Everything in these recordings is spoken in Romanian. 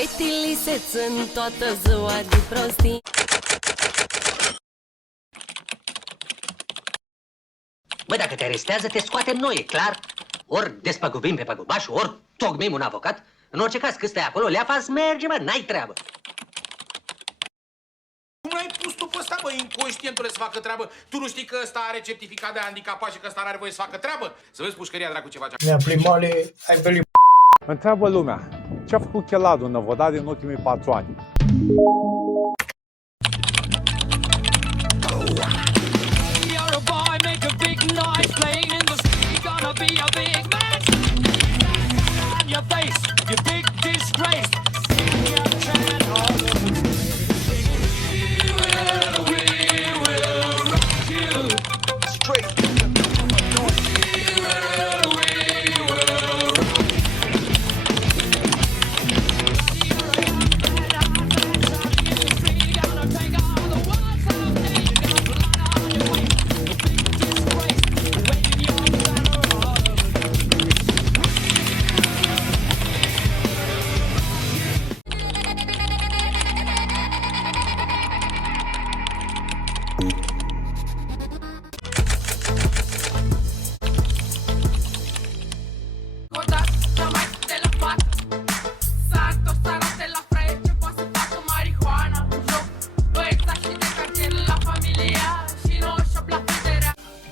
Fetele se țin toată ziua de prostii. Bă, dacă te arestează, te scoatem noi, e clar? Ori despăgubim pe păgubaș, ori tocmim un avocat. În orice caz, că stai acolo, leafa-ți merge, mă, n-ai treabă. Cum l-ai pus tu pe ăsta, bă, inconștientule, să facă treabă? Tu nu știi că ăsta are certificat de handicapat și că ăsta n-are voie să facă treabă? Să vezi pușcăria, dracu, ce face. Nea primale, ai venit. Întreabă lumea, ce-a făcut Cheladul în Năvodari în ultimii 4 ani?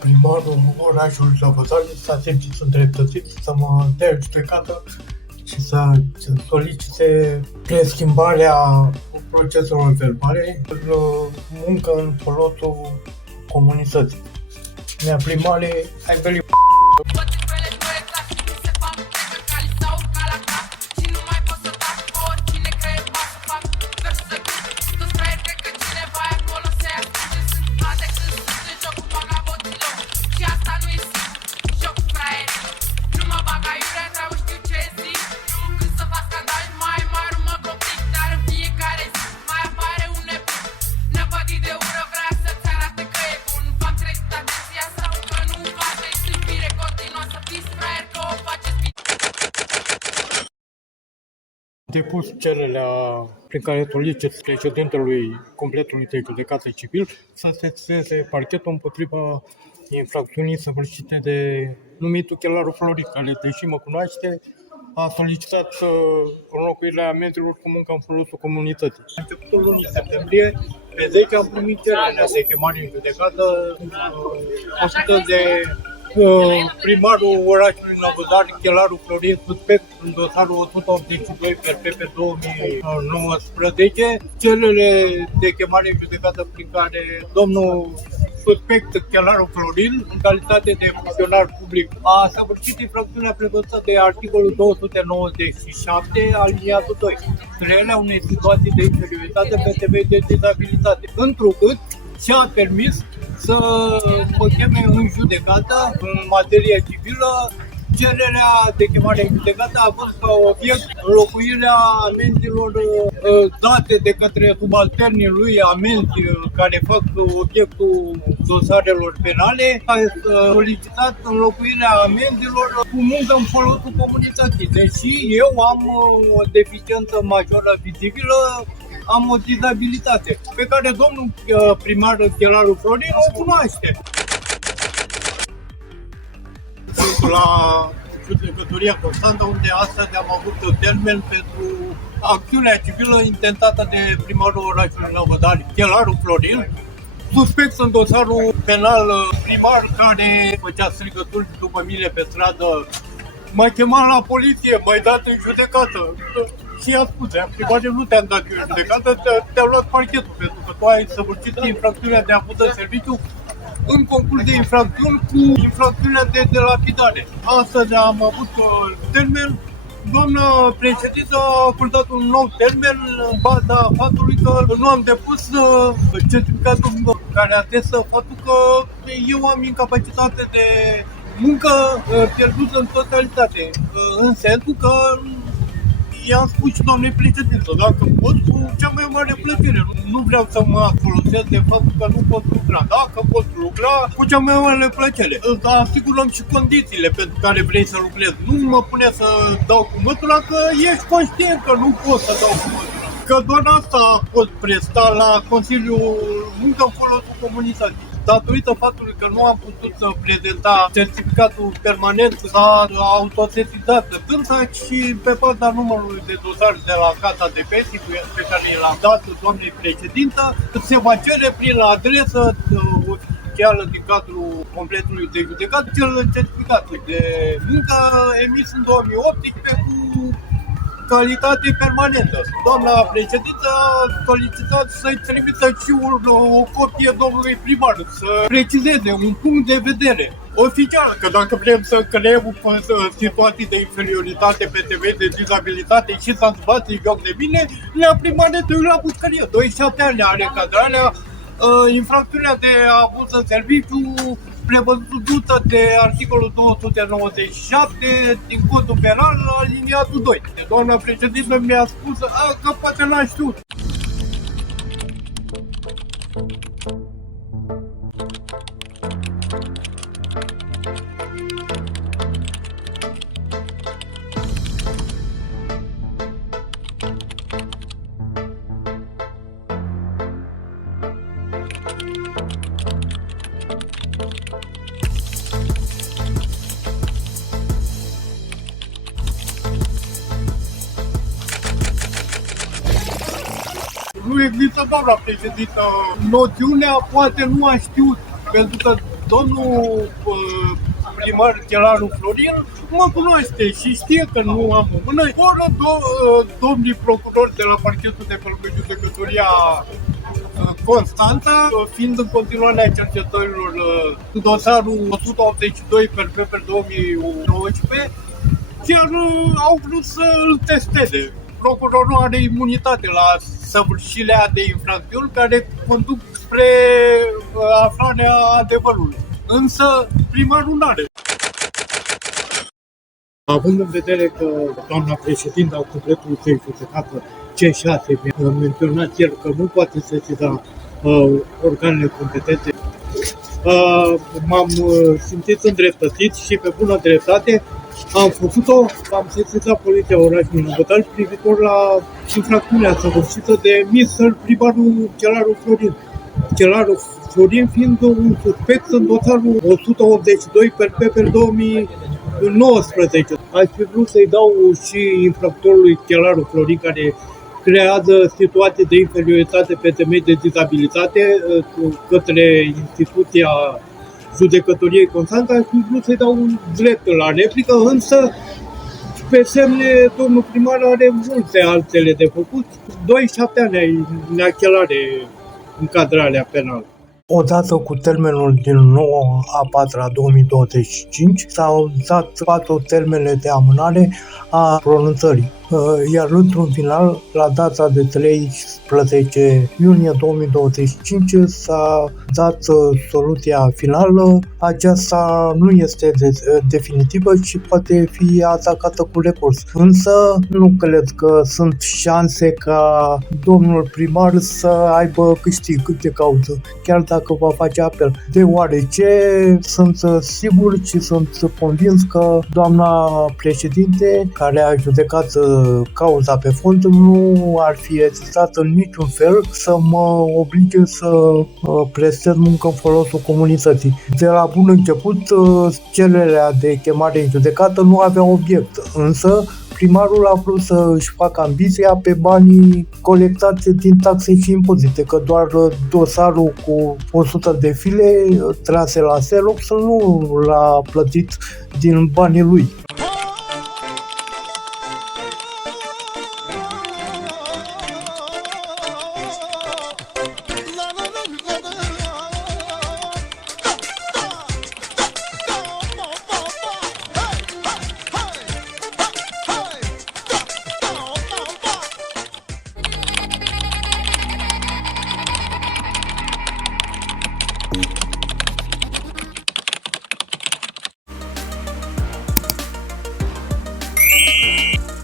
Primarul orașului Năvodari s-a simțit îndreptățit să mă dea în judecată și să solicite preschimbarea proceselor verbale în muncă în folosul comunității. Nea primare, ai venit. Depus cererea prin care solicit președintelui completului de judecată civil să sesizeze parchetul împotriva infracțiunii săvârșite de numitul Chelaru Florin, care, deși mă cunoaște, a solicitat înlocuirea amenzilor cu muncă în folosul comunității. La începutul lunii septembrie, pe 10 am primit cererea de chemare în judecată făcută de primarul orașului Năvodari, Chelaru Florin, suspect în dosarul 182 pe 2019, cerere de chemare în judecată prin care domnul suspect Chelaru Florin, în calitate de funcționar public, a săvârșit infracțiunea prevăzută de articolul 297 aliniatul 2, crearea unei situații de inferioritate pentru de dizabilitate, întrucât și-a permis să mă cheme în judecată în materie civilă. Cererea de chemare în judecată a fost ca obiect înlocuirea amenzilor date de către subalternii lui, amenzi care fac obiectul dosarelor penale. A solicitat înlocuirea amenzilor cu muncă în folosul comunității. Deși eu am o deficiență majoră vizibilă, am o dizabilitate pe care domnul primar Chelaru Florin o cunoaște. La judecătoria Constanța, unde astăzi am avut termen pentru acțiunea civilă intentată de primarul orașului Năvodari, Chelaru Florin, suspect în dosarul penal primar care făcea strigături după mine pe stradă. M-a chemat la poliție, m-ai dat în judecată. Și i-a spus, primare, nu te-am dat în judecată, te-a luat parchetul, pentru că tu ai săvârșit infracțiunea de abuz de serviciu în concurs de infracțiuni cu infracțiunea de delapidare. Astăzi am avut termen. Doamna președintă a acordat un nou termen în baza faptului că nu am depus certificatul care atestă faptul că eu am incapacitate de muncă pierdusă în totalitate, în sensul că i-am spus și doamnei președintă, dacă pot, cu cea mai mare plăcere. Nu vreau să mă folosesc de faptul că nu pot lucra. Dacă pot lucra, cu cea mai mare plăcere. Îți asigurăm și condițiile pentru care vrei să lucrezi. Nu mă pune să dau cu mătura, că ești conștient că nu pot să dau cu mătura. Că doar asta pot presta la Consiliul Muncă în folosul comunității. Datorită faptului că nu am putut să prezenta certificatul permanent, s-a autosesizat dânsa și pe baza numărului de dosare de la Casa de Pensii pe care l-am dat doamnei președintă, se va cere prin adresă oficială din cadrul completului de judecat cel certificat de muncă emis în 2018 cu calitate permanentă. Doamna președintă a solicitat să-i trimită și o copie domnului primar, să precizeze un punct de vedere oficial, că dacă vrem să creăm situații de inferioritate pe TV de dizabilitate și să-ți bați joc de bine, le-a primaretului la pușcărie. 27 ani are cadralea, infracțiunea de abuz în serviciu prevăzută de articolul 297 din Codul Penal, aliniatul 2. Doamna președintă mi-a spus că poate n-a știut. Nu există, doamna președintă, noțiunea poate nu a știut, pentru că domnul primar Chelaru Florin mă cunoaște și știe că nu am o mână. Ori domnii procurori de la parchetul de pe judecătoria Constanța, fiind în continuare a cercetărilor dosarul 182 per 2019, chiar au vrut să îl testeze. Procurorul are imunitate la săvârșirea de infracțiuni care conduc spre aflarea adevărului. Însă primarul n-are. Având în vedere că doamna președintă a completului de judecată C6 mi-a menționat ieri că nu poate să sesiza organele competente, m-am simțit îndreptățit și pe bună dreptate am făcut-o, am sesizat Poliția Orașului Năvădal privitor la infracțiunea săvârșită de Mr. primarul Chelaru Florin. Chelaru Florin fiind un suspect în dosarul 182 per 2019. Aș fi vrut să-i dau și infractorului Chelaru Florin, care creează situații de inferioritate pe temei de dizabilitate către instituția judecătoriei Constanța, aș fi vrut să-i dau un drept la replică, însă pe semne domnul primar are multe altele de făcut. 27 ani ne achelare încadrarea penală. Odată cu termenul din 9/4/2025 s-au dat 4 termene de amânare a pronunțării, iar într-un final, la data de 13 iunie 2025, s-a dat soluția finală. Aceasta nu este definitivă și poate fi atacată cu recurs. Însă nu cred că sunt șanse ca domnul primar să aibă câștig de cauză, chiar dacă va face apel, deoarece sunt sigur și sunt convins că doamna președinte, care a judecat cauza pe fond, nu ar fi ezitat în niciun fel să mă oblige să prestez muncă în folosul comunității. De la bun început, cererea de chemare în judecată nu avea obiect, însă primarul a vrut să își facă ambiția pe banii colectați din taxe și impozite, că doar dosarul cu 100 de file trase la Xerox nu l-a plătit din banii lui.